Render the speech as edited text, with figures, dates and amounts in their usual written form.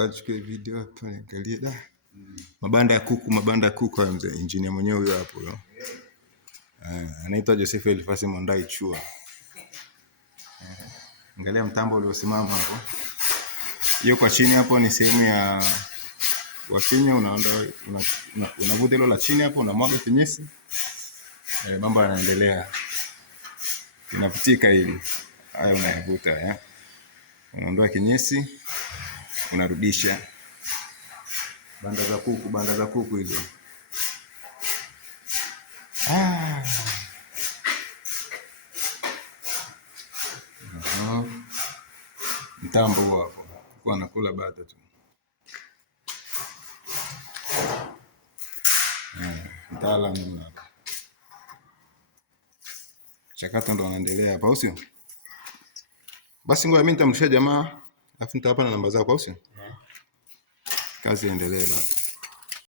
Tukachukue video hapa niangalie da. Mabanda ya kuku mzee, engineer mwenyewe huyo hapo huyo. Anaitwa Joseph Elifasi Mondai Chua. Angalia mtambo uliosimama hapo. Hiyo kwa chini hapo ni sehemu ya wafinya, unavuta hilo la chini hapo, unamwaga kinyesi. Mambo yanaendelea. Inapitika hili. Haya unayavuta unaondoa kinyesi, unarudisha. Banda za kuku hizo. Mtambo huo hapo. Kwa anakula bata tu. Mtaalamu hapa. Chakato ndo anaendelea hapa, usio? Basi ngoja mimi nitamshia jamaa, alafu nitawapa na namba zao, usio? Kazi iendelee basi.